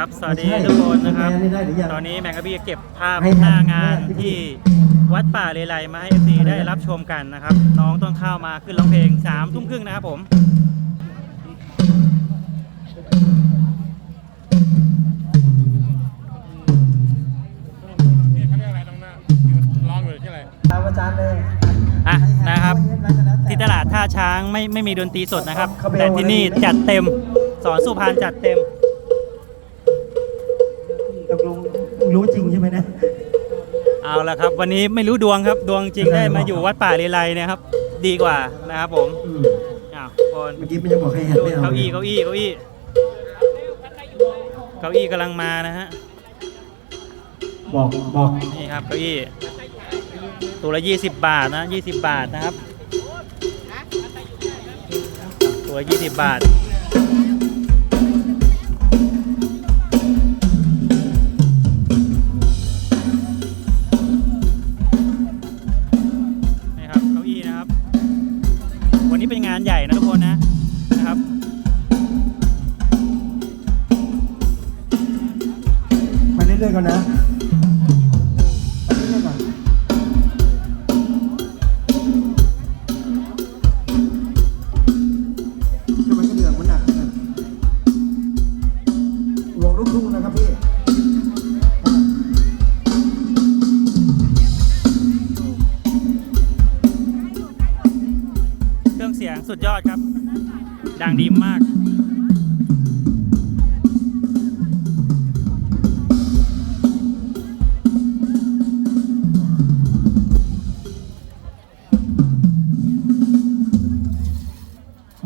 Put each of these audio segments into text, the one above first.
ครับ สวัสดีทุกคนนะครับได้หรือยังตอนนี้แมงกะบี้เก็บภาพให้หทำน้างานให้ที่วัดป่าเลไลมาให้เอซีได้รับชมกันนะครับ น้องต้องเข้ามาขึ้นร้องเพลง3ามทุ่มครึ่งนะครับผมนี่เขาเรียกอะไรตรงหน้าร้องอยู่ที่อะไรตามอาจารย์เลยอะนะครับ ที่ตลาดท่าช้างไม่ไม่มีดนตรีสดนะครับ แต่ที่นี่จัดเต็มสอนสุพรรณจัดเต็ม รู้จริงใช่ไหมเนะเอาละครับ วันนี้ไม่รู้ดวงครับ ดวงจริงได้มาอยู่วัดป่าเลไลเนี่ยครับ ดีกว่านะครับผมอืมอ้าวคนเมื่อกี้มันยังบอกให้แฮนด์ไม่เอาเก้าอี้เก้าอี้เก้าอี้เก้าอี้กำลังมานะฮะบอกบอก นี่ครับเก้าอี้ตัวละ20 บาทนะ20 บาทนะครับตัวละ20 บาท เป็นงานใหญ่นะทุกคนนะนะครับไปเรื่อยๆก่อนนะ สุดยอดครับ ดังดีมาก ก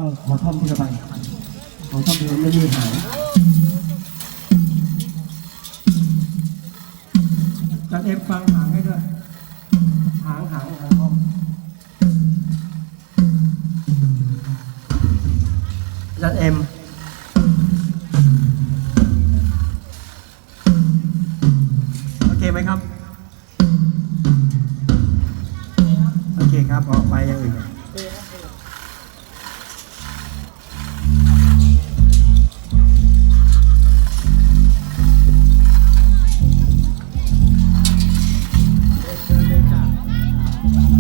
็ขอท่อมที่ระบายขอท่อมที่ไม่มีหายจัดเอฟฟังหางให้ด้วย หางหางหาง เอ็ม โอเคไหมครับ โอเคครับ ออกไปย่างอื่น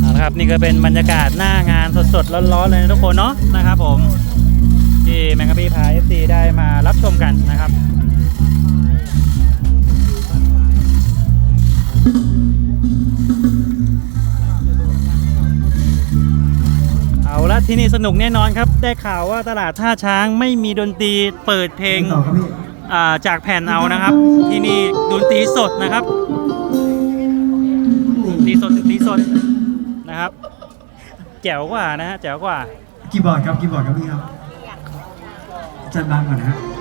เอาละครับนี่ก็เป็นบรรยากาศหน้างานสดๆร้อนๆเลยนะทุกคนเนาะนะครับผม ที่แมงกะพี่พาเอฟซีได้มารับชมกันนะครับเอาละที่นี่สนุกแน่นอนครับ ได้ข่าวว่าตลาดท่าช้างไม่มีดนตรีเปิดเพลงต่อครับพี่อ่าจากแผ่นเอานะครับ ที่นี่ดนตรีสดนะครับดนตรีสดดนตรีสดนะครับ แจ๋วกว่านะฮะแจ๋วกว่าคีย์บอร์ดครับคีย์บอร์ดครับพี่ครับ จัดบางก่อนนะฮะ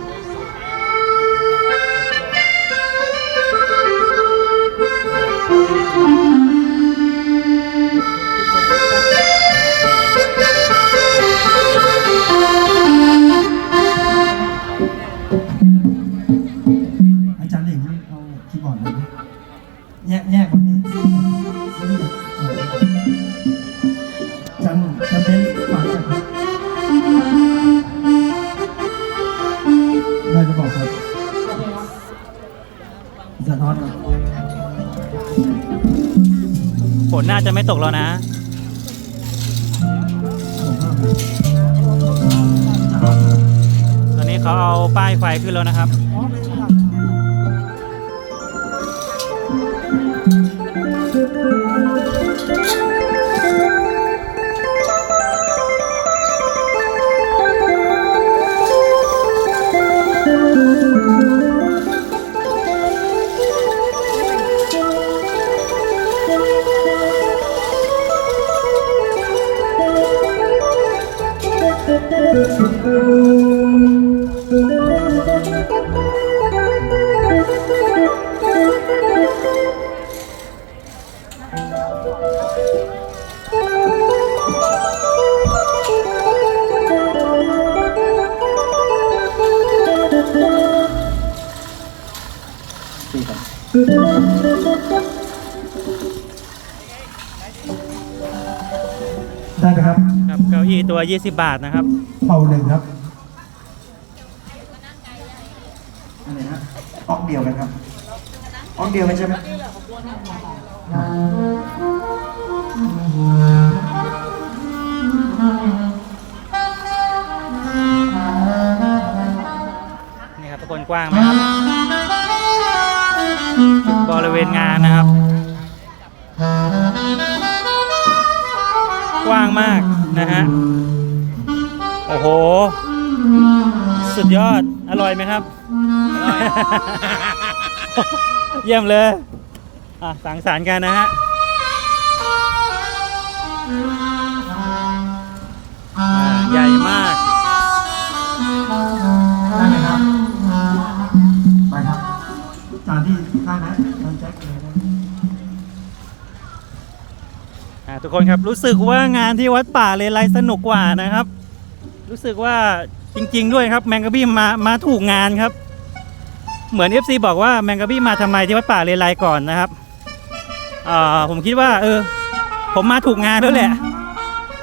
ไม่ตกแล้วนะตอนนี้เขาเอาป้ายไฟขึ้นแล้วนะครับ ได้ไหมครับครับเก้าอี้ตัว 20 บาทนะครับ เป่าหนึ่งครับอะไรนะอกเดียวกันครับออกเดียวกันใช่ไหมนี่ครับทุกคนกว้างไหมครับ บริเวณงานนะครับ ว้างมากนะฮะ โอ้โห สุดยอด อร่อยไหมครับ เยี่ยมเลย อะสังสรรค์กันนะฮะอ่าใหญ่มาก ได้ไหมครับ ไปครับจานที่ได้ไหมจานแจ็คเลยนะ อ่าทุกคนครับรู้สึกว่างานที่วัดป่าเลไลสนุกกว่านะครับ รู้สึกว่าจริง ๆ ด้วยครับแมงกะบี้มามาถูกงานครับ เหมือน FC บอกว่าแมงกะบี้มาทำไมที่วัดป่าเลไลก่อนนะครับอ่าผมคิดว่าเออผมมาถูกงานแล้วแหละ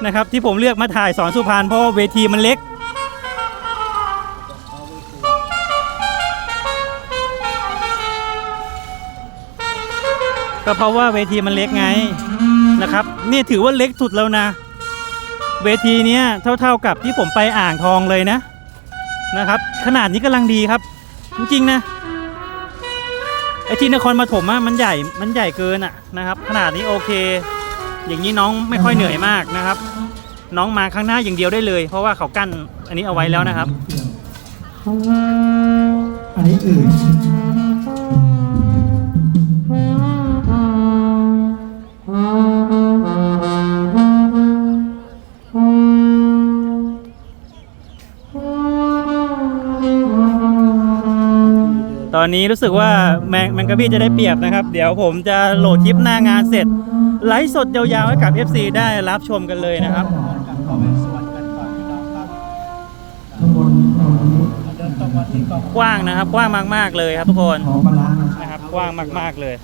นะครับ ที่ผมเลือกมาถ่ายสอนสุพรรณเพราะเวทีมันเล็กก็เพราะว่าเวทีมันเล็กไง นะครับ นี่ถือว่าเล็กสุดแล้วนะ เวทีเนี้ยเท่าๆกับที่ผมไปอ่างทองเลยนะนะครับ ขนาดนี้กำลังดีครับ จริงๆนะไอที่นครปฐมอะมันใหญ่มันใหญ่เกินอะนะครับ ขนาดนี้โอเค อย่างนี้น้องไม่ค่อยเหนื่อยมากนะครับ น้องมาข้างหน้าอย่างเดียวได้เลย เพราะว่าเขากั้นอันนี้เอาไว้แล้วนะครับอันนี้อื่น ตอนนี้รู้สึกว่าแมงแมงกะบี้จะได้เปรียบนะครับ เดี๋ยวผมจะโหลดคลิปหน้างานเสร็จ ไลฟ์สดยาวๆให้กับ FC ได้รับชมกันเลยนะครับ กว้างนะครับ กว้างมากๆเลยครับทุกคนนะครับกว้างมากๆเลย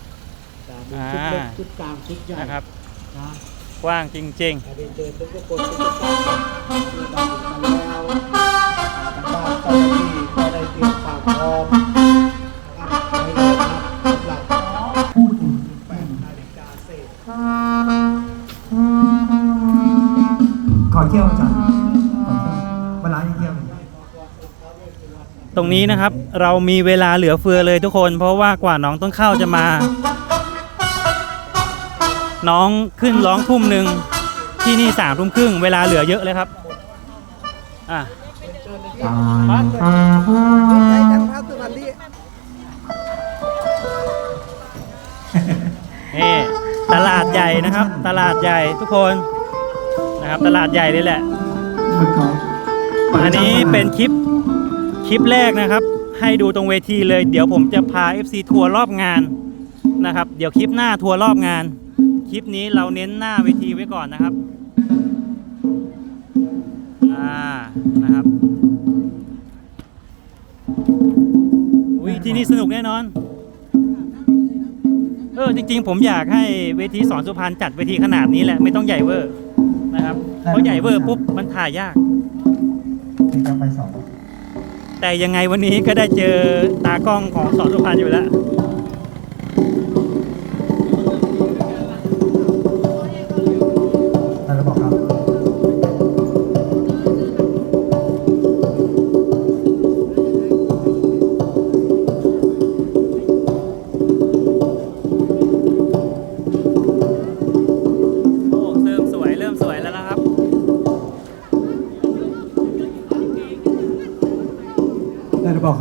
อ่าชุดกลางชุดใหญ่นะครับกว้างจริงเรงนี้นะครับ เรามีเวลาเหลือเฟือเลยทุกคน เพราะว่ากว่าน้องต้นข้าวจะมา น้องขึ้นร้องทุ่มหนึ่งที่นี่สามทุ่มครึ่งเวลาเหลือเยอะเลยครับอะใจจังพระสุพรรณที่นี่ตลาดใหญ่นะครับ ตลาดใหญ่ทุกคนนะครับ ตลาดใหญ่เลยแหละเมื่อก่อนอันนี้เป็นคลิป คลิปแรกนะครับ ให้ดูตรงเวทีเลย เดี๋ยวผมจะพา FC ทัวร์รอบงานนะครับ เดี๋ยวคลิปหน้าทัวร์รอบงาน คลิปนี้เราเน้นหน้าเวทีไว้ก่อนนะครับอ่านะครับอุ้ยที่นี่สนุกแน่นอนเออจริงๆ ผมอยากให้เวทีสอนสุพรรณจัดเวทีขนาดนี้แหละไม่ต้องใหญ่เวอร์นะครับเพราะใหญ่เวอร์ปุ๊บมันถ่ายยากถึงจะไปสอง แต่ยังไงวันนี้ก็ได้เจอตากล้องของสอนสุพรรณอยู่แล้ว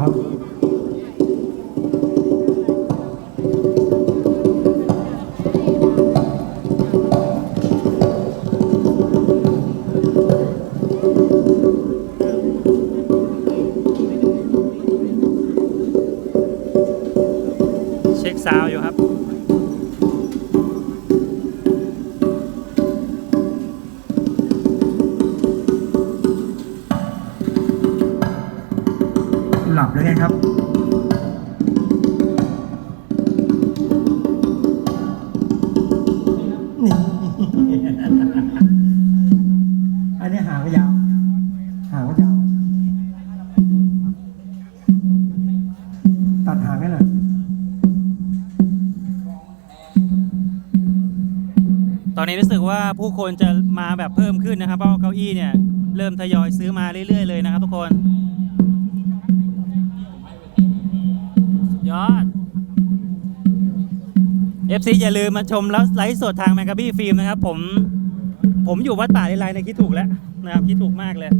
ครับเช็คซาวอยู่ครับ ผู้คนจะมาแบบเพิ่มขึ้นนะครับ เพราะเก้าอี้เนี่ยเริ่มทยอยซื้อมาเรื่อย ๆ เลยนะครับ ทุกคนสุดยอด FC อย่าลืมมาชมแล้วไลฟ์สดทางแมกกาบี้ฟิล์มนะครับ ผม ผมอยู่วัดป่าเลไลในคิดถูกแล้วนะครับ คิดถูกมากเลย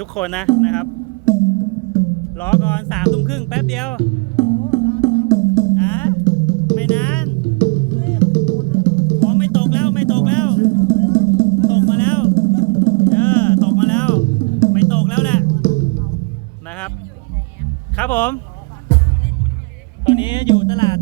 ทุกคนนะนะครับรอก่อนสามทุ่มครึ่งแป๊บเดียวอะไม่นานอ๋อไม่ตกแล้วไม่ตกแล้ว ตกมาแล้วเออตกมาแล้ว ไม่ตกแล้วแหละนะครับ ครับผม ตอนนี้อยู่ตลาด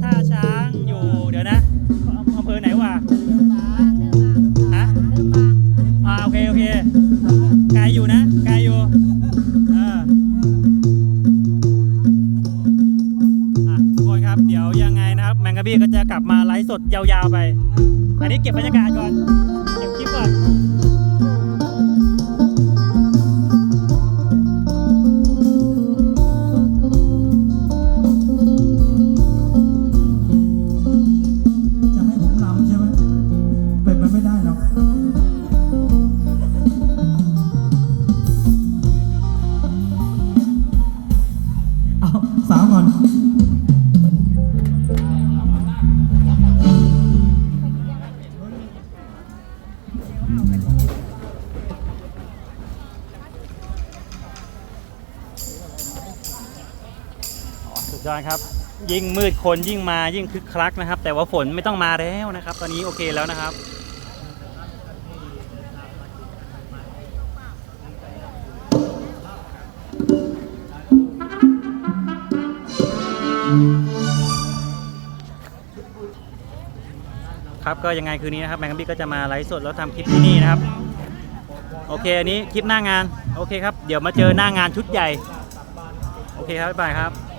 แมงกะบี้ก็จะกลับมาไลฟ์สดยาวๆไป อันนี้เก็บบรรยากาศก่อน เก็บคลิปก่อน อ๋อสุดยอดครับ ยิ่งมืดคนยิ่งมายิ่งคึกคักนะครับ แต่ว่าฝนไม่ต้องมาแล้วนะครับ ตอนนี้โอเคแล้วนะครับครับก็ยังไงคืนนี้นะครับแมงกะบี้ก็จะมาไลฟ์สดแล้วทำคลิปที่นี่นะครับ โอเคอันนี้คลิปหน้างาน โอเคครับ เดี๋ยวมาเจอหน้างานชุดใหญ่ โอเคครับบ๊ายบายครับ